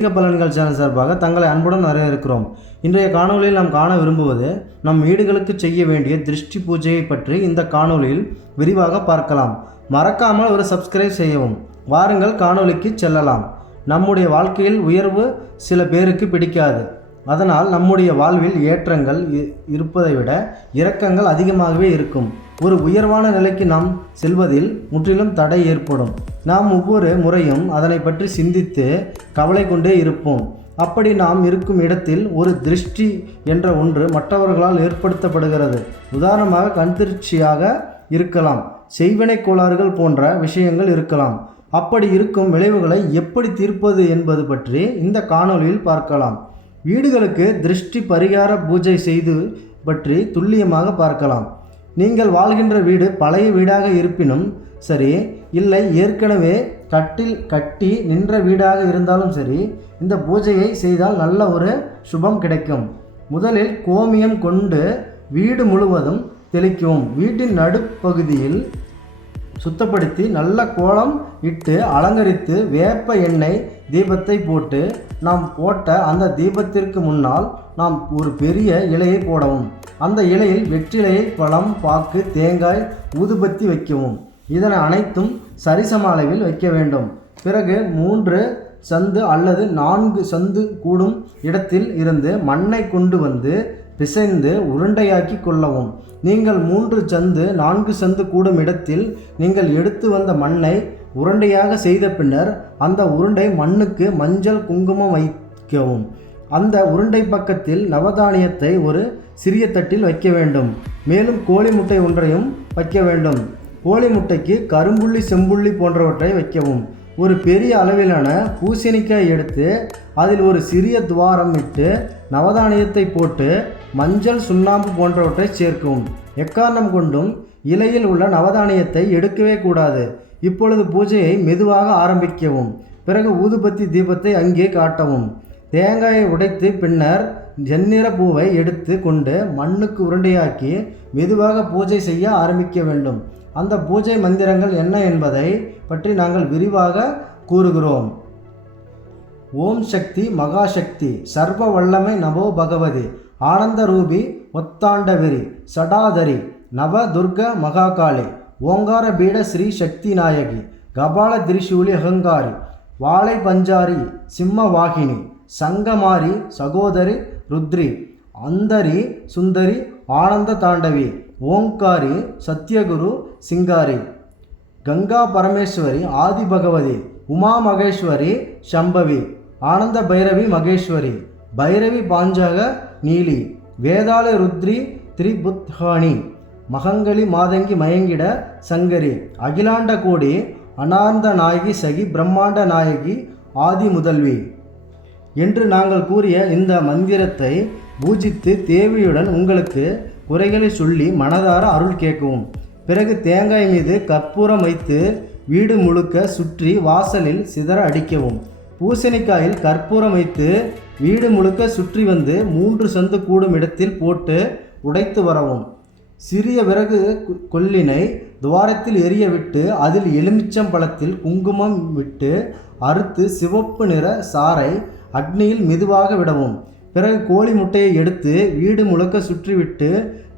தெய்வீக பலன்கள் சேனல் சார்பாக தங்களை அன்புடன் வரவேற்கிறோம். இன்றைய காணொளியில் நாம் காண விரும்புவது நம் வீடுகளுக்கு செய்ய வேண்டிய திருஷ்டி பூஜையை பற்றி இந்த காணொளியில் விரிவாக பார்க்கலாம். மறக்காமல் ஒரு சப்ஸ்கிரைப் செய்யவும். வாருங்கள் காணொளிக்கு செல்லலாம். நம்முடைய வாழ்க்கையில் உயர்வு சில பேருக்கு பிடிக்காது. அதனால் நம்முடைய வாழ்வில் ஏற்றங்கள் இ- இருப்பதை விட இறக்கங்கள் அதிகமாகவே இருக்கும். ஒரு உயர்வான நிலைக்கு நாம் செல்வதில் முற்றிலும் தடை ஏற்படும். நாம் ஒவ்வொரு முறையும் அதனை பற்றி சிந்தித்து கவலை கொண்டே இருப்போம். அப்படி நாம் இருக்கும் இடத்தில் ஒரு திருஷ்டி என்ற ஒன்று மற்றவர்களால் ஏற்படுத்தப்படுகிறது. உதாரணமாக கண்திருச்சியாக இருக்கலாம். செய்வினை கோளாறுகள் போன்ற விஷயங்கள் இருக்கலாம். அப்படி இருக்கும் விளைவுகளை எப்படி தீர்ப்பது என்பது பற்றி இந்த காணொலியில் பார்க்கலாம். வீடுகளுக்கு திருஷ்டி பரிகார பூஜை செய்து பற்றி துல்லியமாக பார்க்கலாம். நீங்கள் வாழ்கின்ற வீடு பழைய வீடாக இருப்பினும் சரி இல்லை ஏற்கனவே கட்டில் கட்டி நின்ற வீடாக இருந்தாலும் சரி இந்த பூஜையை செய்தால் நல்ல ஒரு சுபம் கிடைக்கும். முதலில் கோமியம் கொண்டு வீடு முழுவதும் தெளிக்கவும் வீட்டின் நடுப்பகுதியில் சுத்தப்படுத்தி நல்ல கோலம் இட்டு அலங்கரித்து வேப்ப எண்ணெய் தீபத்தை போட்டு நாம் போட்ட அந்த தீபத்திற்கு முன்னால் நாம் ஒரு பெரிய இலையை போடவும். அந்த இலையில் வெற்றிலையை பழம் பாக்கு தேங்காய் ஊதுபத்தி வைக்கவும். இதனை அனைத்தும் சரிசம அளவில் வைக்க வேண்டும். பிறகு மூன்று சந்து அல்லது நான்கு சந்து கூடும் இடத்தில் இருந்து மண்ணை கொண்டு வந்து பிசைந்து உருண்டையாக்கி கொள்ளவும். நீங்கள் மூன்று சந்து நான்கு சந்து கூடும் இடத்தில் நீங்கள் எடுத்து வந்த மண்ணை உருண்டையாக செய்த பின்னர் அந்த உருண்டை மண்ணுக்கு மஞ்சள் குங்குமம் வைக்கவும். அந்த உருண்டை பக்கத்தில் நவதானியத்தை ஒரு சிறிய தட்டில் வைக்க வேண்டும். மேலும் கோழி முட்டை ஒன்றையும் வைக்க வேண்டும். கோழி முட்டைக்கு கரும்புள்ளி செம்புள்ளி போன்றவற்றை வைக்கவும். ஒரு பெரிய அளவிலான பூசணிக்காய் எடுத்து அதில் ஒரு சிறிய துவாரம் இட்டு நவதானியத்தை போட்டு மஞ்சள் சுண்ணாம்பு போன்றவற்றை சேர்க்கவும். எக்காரணம் கொண்டும் இலையில் உள்ள நவதானியத்தை எடுக்கவே கூடாது. இப்பொழுது பூஜையை மெதுவாக ஆரம்பிக்கவும். பிறகு ஊதுபத்தி தீபத்தை அங்கே காட்டவும். தேங்காயை உடைத்து பின்னர் செந்நிற பூவை எடுத்து கொண்டு மண்ணுக்கு உருண்டையாக்கி மெதுவாக பூஜை செய்ய ஆரம்பிக்க வேண்டும். அந்த பூஜை மந்திரங்கள் என்ன என்பதை பற்றி நாங்கள் விரிவாக கூறுகிறோம். ஓம் சக்தி மகாசக்தி சர்வ வல்லமை நவோ பகவதி. ஆனந்த ரூபி சடாதரி நவ துர்க மகாகாளி ஓங்கார பீட ஸ்ரீ சக்தி நாயகி கபால திரிசூலி அகங்காரி வாழை பஞ்சாரி சிம்ம வாகினி சங்கமாரி சகோதரி ருத்ரி அந்தரி சுந்தரி ஆனந்த தாண்டவி ஓங்காரி சத்யகுரு சிங்காரி கங்கா பரமேஸ்வரி ஆதி பகவதி உமா மகேஸ்வரி சம்பவி ஆனந்த பைரவி மகேஸ்வரி பைரவி பாஞ்சக நீலி வேதாள ருத்ரி திரிபுத்ஹானி மகங்களி மாதங்கி மயங்கிட சங்கரி அகிலாண்ட கோடி அனார்ந்த நாயகி சகி பிரம்மாண்ட நாயகி ஆதி முதல்வி. என்று நாங்கள் கூறிய இந்த மந்திரத்தை பூஜித்து தேவியுடன் உங்களுக்கு குறைகளை சொல்லி மனதார அருள் கேட்கவும். பிறகு தேங்காய் மீது கற்பூரம் வைத்து வீடு முழுக்க சுற்றி வாசலில் சிதற அடிக்கவும். பூசணிக்காயில் கற்பூரம் வைத்து வீடு முழுக்க சுற்றி வந்து மூன்று சந்து கூடும் இடத்தில் போட்டு உடைத்து வரவும். சிறிய விறகு கொல்லினை துவாரத்தில் எரிய விட்டு அதில் எலுமிச்சம் பழத்தில் குங்குமம் விட்டு அறுத்து சிவப்பு நிற சாறை அக்னியில் மெதுவாக விடவும். பிறகு கோழி முட்டையை எடுத்து வீடு முழுக்க சுற்றிவிட்டு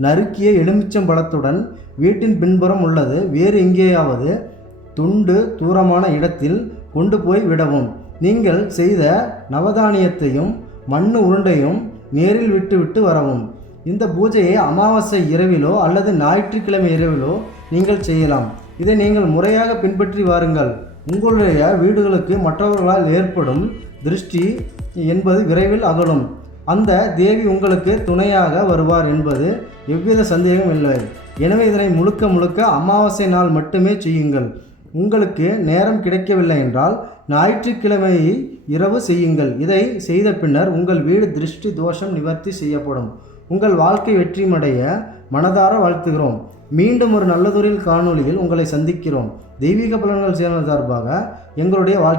நறுக்கிய எலுமிச்சம் பழத்துடன் வீட்டின் பின்புறம் உள்ளது. வேறு எங்கேயாவது துண்டு தூரமான இடத்தில் கொண்டு போய் விடவும். நீங்கள் செய்த நவதானியத்தையும் மண்ணு உருண்டையும் நேரில் விட்டு விட்டு வரவும். இந்த பூஜையை அமாவாசை இரவிலோ அல்லது ஞாயிற்றுக்கிழமை இரவிலோ நீங்கள் செய்யலாம். இதை நீங்கள் முறையாக பின்பற்றி வாருங்கள். உங்களுடைய வீடுகளுக்கு மற்றவர்களால் ஏற்படும் திருஷ்டி என்பது விரைவில் அகலும். அந்த தேவி உங்களுக்கு துணையாக வருவார் என்பது எவ்வித சந்தேகம் இல்லை. எனவே இதனை முழுக்க முழுக்க அமாவாசை நாள் மட்டுமே செய்யுங்கள். உங்களுக்கு நேரம் கிடைக்கவில்லை என்றால் ஞாயிற்றுக்கிழமை இரவு செய்யுங்கள். இதை செய்த பின்னர் உங்கள் வீடு திருஷ்டி தோஷம் நிவர்த்தி செய்யப்படும். உங்கள் வாழ்க்கை வெற்றியடைய மனதார வாழ்த்துகிறோம். மீண்டும் ஒரு நல்லதொரில் காணொளியில் உங்களை சந்திக்கிறோம். தெய்வீக பலன்கள் சேனல் சார்பாக எங்களுடைய வாழ்த்து